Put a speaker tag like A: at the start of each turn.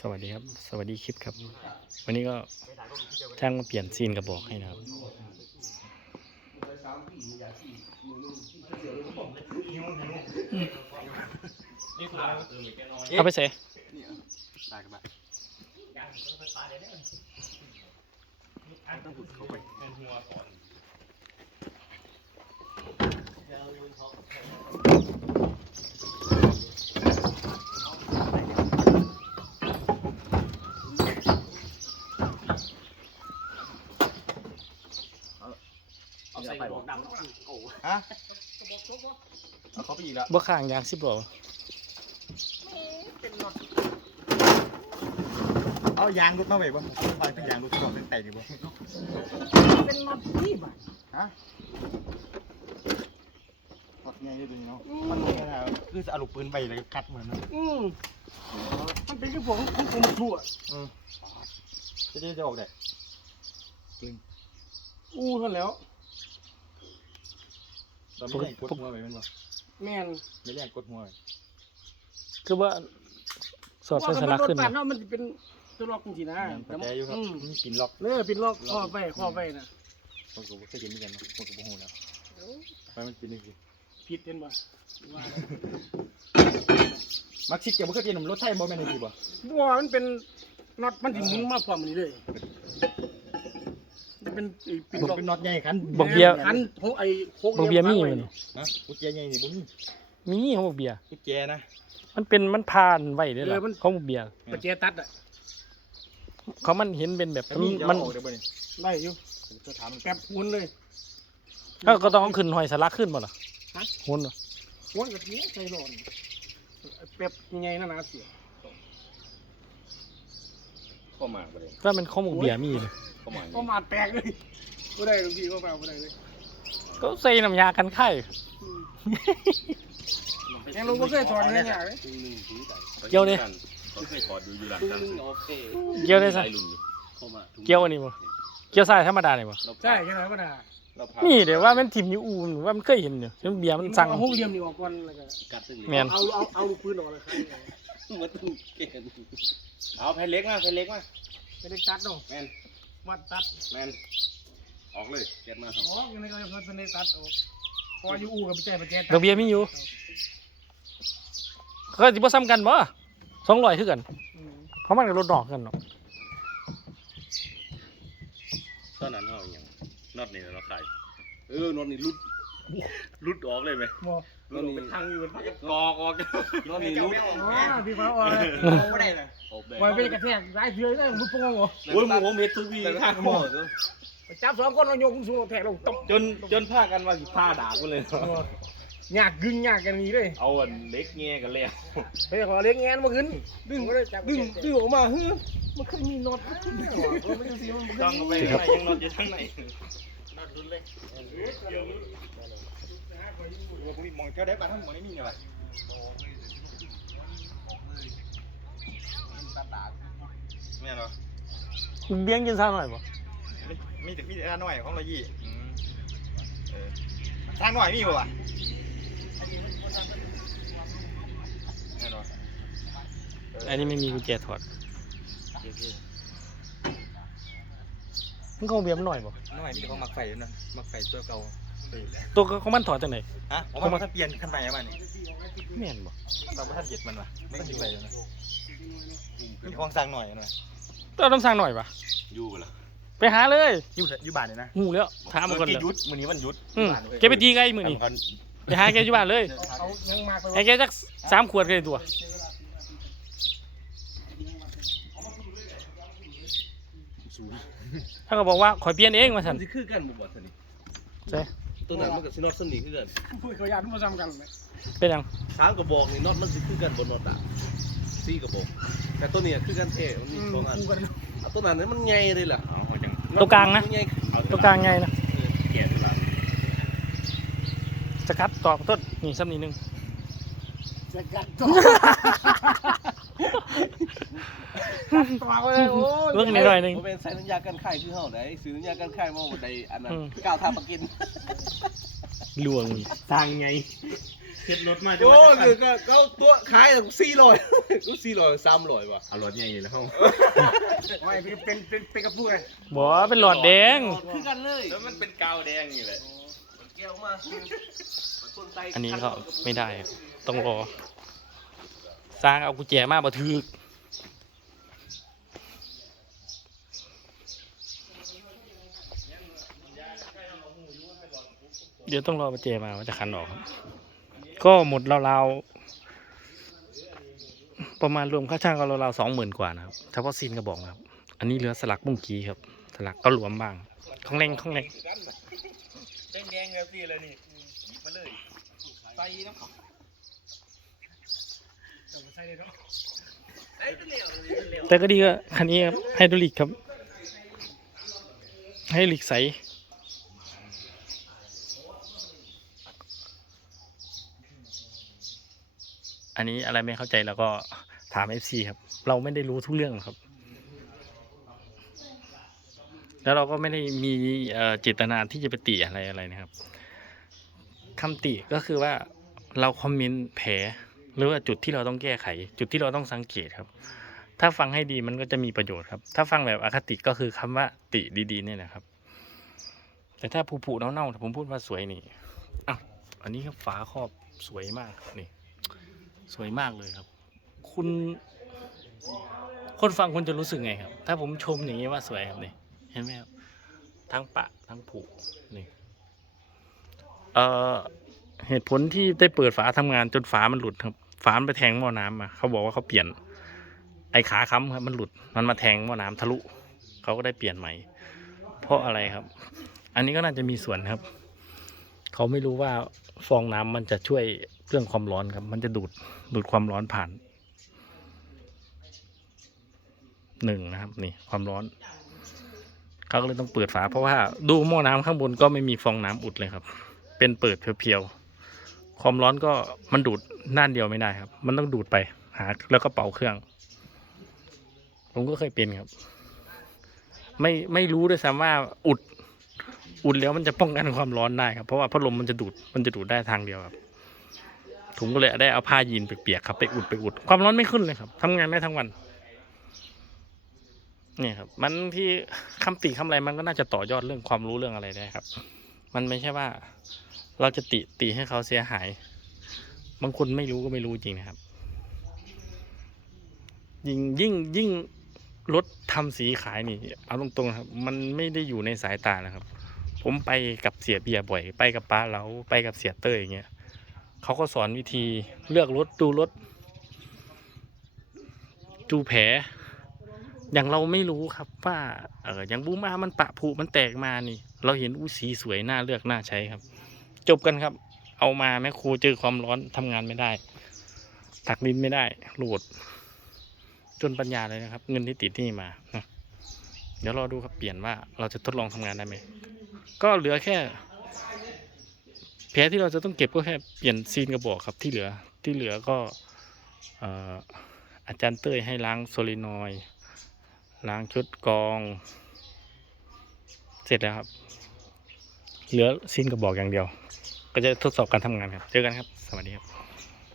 A: สวัสดีครับ สวัสดีคลิปครับ วันนี้ก็ช่างมาเปลี่ยนซีนกระบอกให้นะครับเอาไปเส
B: ได้ครับ
C: เอาใส่บอก ดำโอ้
B: ฮะเอาเขาไปอีกแล้ว
A: บ่ข้างยางสิบโล
B: เอายางรถมาไว้บ่เอาไปเป็นยางรถก่อนเป็นไต่ดิบ่
C: เป็นน็อตที่บ่ะ
B: ฮะถอดไงดูเนาะมันเป็นอะไรคือจะเอาลูกปืนไปแล้วก็คัดเหมือนนั้น
C: อืมมันเป็นที่ผมของผมทั่ว
B: อืมจะได้จะออกได้
C: อู้เท่าแล้ว
B: เราไม่แรงกดหัวไปมันบ่
C: แม่น
B: ไม่แรงกดหัวไป
A: คือว่าสอดเส้นสลักขึ้น
C: ว่า
A: นะ
C: เนาะมันจะเป็นตัวล็อกจริงๆนะ
B: แต่แต่อยู่ครับ
C: อืม
B: มันกินล็อก
C: เนื้อเป็นล็อกข้อไปข้อไปนะ
B: ผมก็บ่เคยกินเหมือนกันเนาะผมก็บ่ฮู้แล้วไปมันกินนี่คือ
C: ผิดเห็นบ่ว่า
B: มักซิกจะบ่เคยกินรถไทยบ่แม่นดีบ่
C: บัวมันเป็นน็อตมันสิหมุนมาพร้อมนี่เลย มันเป็นไอ้เป็น
B: ผม
C: ล็อก
B: เป็นน็อตใหญ่คัน
A: บอกเบียร์
C: คันหกไอ้หก
A: บอกเบียร์มี
C: ห
A: อ
C: ลี่
A: ยู่
C: ม
A: นี่
B: ฮะกุญแจใหญ่นี่บ่มี
A: มีของบอกเบียร์
B: กุญแจนะ
A: มันเป็นมันผ่านไว้เด้อล่ะของบอกเบียร์
C: ประแจตัดอะ
A: เขามันเห็นเป็นแบบ
B: แต่มีจะ
A: มัน
B: เอาออกได้บ่นี่
C: ได้อยู่
B: จะถามมัน
C: แป๊บหมุนเลย
A: ก็ก็ต้องเอาขึ้นหอยสลักขึ้นบ่ล่ะ
C: ฮะ
A: หุ่นบ่
C: หมุนกับนี้ใส่หลอนแป๊บยังไงนั่นนะเสีย
D: เข้ามาไปเลย
A: ว่ามันของบอกเบียร์มีเลย
D: เข้ามา
C: ก็มาแตกเลยไม่ได้หรอกพี่ก็แปลไม่ได้เลย
A: ก็ใส่น้ำยากันไข้
C: ยังลงก็เคยถอนง่ายๆเลย
A: เกี่ยวดิ
D: เขาเคยถอดดูอยู่หลังกัน
A: เกี่ยวได้ซะ
D: สายรุ่นนี่
A: เกี่ยวอันนี้บ่ เกี่ยวทรายธรรมดานี่บ่
C: ใช่แค่ไหนก็ได้
D: เราพา
A: นี่เดี๋ยวว่ามันทิ่มอยู่อูหรือว่ามันเคยเห็นอยู่เบียร์มันสั่ง
C: เอาหูเหลี่ยมนี่ออกก่อนแล้วก็
D: กัดตึ้ง
A: แม่น
C: เอาเอาเอาลูกปืนออกเลยครับ
D: มันต้องเกณฑ์เอาแผ่นเล็กมาแผ่นเล็กมา
C: ไม่ได้ตัดเนาะ
D: แมน
C: มัดตัด
D: แมนออกเลยเก็บมาครับ
C: อ๋อยังไงก็เพิ่นได้ตัดออกพออยู่อู่กับไปแจ้งไปแจ้ง
A: ดอกเบี้ยมีอยู่ก็สิบ่ซ้ำกันบ่200คือกันเขามันก็ลดดอกกันเนาะ
D: ตอนนั้นเอาอย่างน็อตนี่เราขายเออน็อตนี่รุดรุดออกเลยไหม
C: บ่
D: น็อตนี่เป็นทางอยู่เป็นพักกอกออกน็อตนี่รุด
C: อ๋อพี่ฟ้าอ่อนเลย
B: ไม่ได้เลย
D: ออกแบบ
C: มันเป็นกระแทกร้ายเสือได้มุดโป่งเหรอ
D: โอ้ยผมเห็นทุกวีข้างหม้อ
C: จับสองคนเราโยกสูงแทกลงตบ
D: จนจนผ้ากันว่าสิผ้าดาบกันเลย
C: ยากกึ่งยากกันนี้เลย
D: เอาอันเล็กแง่กันแล้ว
C: เฮ้ยขอเลี้ยงแงนมาขึ้นดึงมาเลยจับดึงดึงออกมาเฮ้ยมันเคยมีน็อตขึ้นได้หรอมันจะสีมัน
D: ต้องเอาไปข้างในยังน็อตอยู่ข้างในน็อตรุดเลยเดี๋ยว
B: ว่าผมมองเท่าได้บ้านทั้งหมดนี่มีเนี่ยว่ะ
D: แม่นเหรอ
A: เบี้ยงกินซ่าหน่อยบ่
B: มีแต่มีแต่น้อยของเรายี่เออทางหน่อยมีบ่วะ
D: แม่นเหรอ
A: อันนี้ไม่มีกุญแจถอดมันของเบี้ยมันหน่อยบ่
B: น้อยมีแต่ของมักไฟนั่นมักไฟตัวเก่า
A: ตัวของมันถอดจังได๋
B: ฮะผมว่าถ้าเปลี่ยนขั้นไปอะมันนี่
A: แม่นบ่
B: เราว่าถ้าเหยียดมันว่ะไม่ต้องไปนะมีของสั่งหน่อยหน่อย
A: ตัวน้ำสั่งหน่อยปะ
D: อยู่เหรอ
A: ไปหาเลย
B: อยู่อยู่บ้านเลยนะ
A: หูแล้วถามมันก่อน
D: เมื่
A: เล
D: อยยุดมื้อนี้วันหยุด
A: อืมแกไปตีไกมื้อนี้
D: กัน
A: ไปหาแกอยู่บ้านเลย
C: เขายังมากไป
A: ให้แกจักสามขวดเลยตัวถ้าก็บอกว่าขอยเปลี่ยนเองมาสั่น
D: สิคือกันบ่บ่ซั่นนี่
A: ใช่
D: ตัวนั้นมันก็สิน็อตสนิทคือกัน
C: พูดเขาอยากมาซ้ำกันเลย
A: เป็นหยัง
D: สามกระบอกนี่น็อตมันสิคือกันบ่น็อตอะสี่กระบอก แต่ตัวนี้คือกันแท้มันมีสองอัน
C: คู่กัน
D: อะตัวนั้นมันใหญ่เลยล่ะ
E: เอาจัง
A: ตัวกลางนะ
D: มันใหญ่
A: ตัวกลางไงนะ
E: เกียรติละ
A: จะคัดต่อต้นนี่ซ้ำนี้หนึง
C: จะกัดต่อ ต่อไปเลยโอ้ย
A: เรื่องนี้หน่อยหนึง
D: บ่แม่นใส่น้ำยากันไข้คือเฮาได้ซื้อน้ำยากันไข้มาบ่ได้อันนั้น
A: อืม
D: ก้าวทางมากิน
A: ลวงนี่
D: สร้างไงเฮ็ดรถมาจะ
C: โอ้
D: ว่าจะ
C: คือก็เขาตัวขายแต่สี่ร้อยกูสี่ร้อยสามร้อยว่ะ
B: เอารถใหญ่อยู่แล้ว
C: ไม่เป็นเป็นเป็นเป็นกระปุกไง
A: บอกว่าเป็นหลอดแดง
C: คือกันเลย
D: แล้วมันเป็นกาวแดงนี่แหละ
C: เกี่ยวมา
A: อันนี้ก็ไม่ได้ครับต้องรอ สร้างเอากุญแจมาบัทึกเดี๋ยวต้องรอกุญแจมาว่าจะคันออกครับก็หมดราวๆประมาณรวมค่าช่างก็ราวๆสองหมื่นกว่านะครับเฉพาะซีนกระบอกนะครับ อันนี้เหลือสลักบุ้งกี้ครับ สลักก็รวมบ้างของเล่งของเล่ง
C: แดงแดงแบบนี้เลยนี่มาเลยใส่น้ำเขาใส่เลยเนาะ
A: แต่ก็ดีก็คันนี้ครับไฮดรอลิกครับไฮดรอลิกใสอันนี้อะไรไม่เข้าใจเราก็ถาม FC ครับ เราไม่ได้รู้ทุกเรื่องหรอกครับ แล้วเราก็ไม่ได้มีเอ่อเจตนาที่จะไปติอะไรอะไรนะครับคำติก็คือว่าเราคอมเมนต์แผล หรือว่าจุดที่เราต้องแก้ไข จุดที่เราต้องสังเกตครับ ถ้าฟังให้ดีมันก็จะมีประโยชน์ครับ ถ้าฟังแบบอคติก็คือคำว่าติดีๆเนี่ยนะครับ แต่ถ้าผุๆเน่าๆผมพูดว่าสวยนี่อ้าวอันนี้ครับฝาครอบสวยมากนี่ สวยมากเลยครับ คุณ คนฟังคุณจะรู้สึกไงครับ ถ้าผมชมอย่างนี้ว่าสวยครับนี่เห็นไหมครับทั้งปะทั้งผุนี่เอ่อเหตุผลที่ได้เปิดฝาทำงานจนฝามันหลุดครับ ฝานไปแทงหม้อน้ำมาเขาบอกว่าเขาเปลี่ยน ไอ้ขาค้ำครับมันหลุดมันมาแทงหม้อน้ำทะลุเขาก็ได้เปลี่ยนใหม่ เพราะอะไรครับ อันนี้ก็น่าจะมีส่วนครับ เขาไม่รู้ว่าฟองน้ำมันจะช่วยเรื่องความร้อนครับ มันจะดูดดูดความร้อนผ่านหนึ่งนะครับนี่ความร้อนเขาก็เลยต้องเปิดฝาเพราะว่าดูหม้อน้ำข้างบนก็ไม่มีฟองน้ำอุดเลยครับ เป็นเปิดเพียวๆ ความร้อนก็มันดูดด้านเดียวไม่ได้ครับ มันต้องดูดไปหาแล้วก็เป่าเครื่อง ผมก็เคยเป็นครับ ไม่ไม่รู้ด้วยซ้ำว่าอุด อุดแล้วมันจะป้องกันความร้อนได้ครับ เพราะว่าพัดลมมันจะดูดมันจะดูดได้ทางเดียวครับผมก็เลยได้เอาผ้ายีนเปียกๆครับไปอุดไปอุด ความร้อนไม่ขึ้นเลยครับทำงานได้ทั้งวันนี่ครับ มันที่คำติคำอะไรมันก็น่าจะต่อยอดเรื่องความรู้เรื่องอะไรได้ครับ มันไม่ใช่ว่า เราจะติติให้เขาเสียหาย บางคนไม่รู้ก็ไม่รู้จริงนะครับ ยิ่งยิ่งยิ่งรถทำสีขายนี่ เอาตรงๆครับ มันไม่ได้อยู่ในสายตานะครับ ผมไปกับเสียเบียบ่อย ไปกับป้าเราไปกับเสียเต้ยอย่างเงี้ยเขาก็สอนวิธีเลือกรถดูรถดูแผล อย่างเราไม่รู้ครับว่าเอออย่างบูมามันปะผุมันแตกมานี่ เราเห็นอู้สีสวยน่าเลือกน่าใช้ครับ จบกันครับ เอามาแม่ครูเจอความร้อนทำงานไม่ได้ตักดินไม่ได้โหลด จนปัญญาเลยนะครับ เงินที่ติดหนี่มานะเดี๋ยวรอดูครับเปลี่ยนว่าเราจะทดลองทำงานได้ไหมก็เหลือแค่แผลที่เราจะต้องเก็บก็แค่เปลี่ยนซีนกระบอกครับที่เหลือที่เหลือก็เอ่ออาจารย์เต้ยให้ล้างโซลินอยด์ ล้างชุดกอง เสร็จแล้วครับ เหลือสิ้นกระบอกอย่างเดียว ก็จะทดสอบการทำงานครับ เจอกันครับ สวัสดีครับ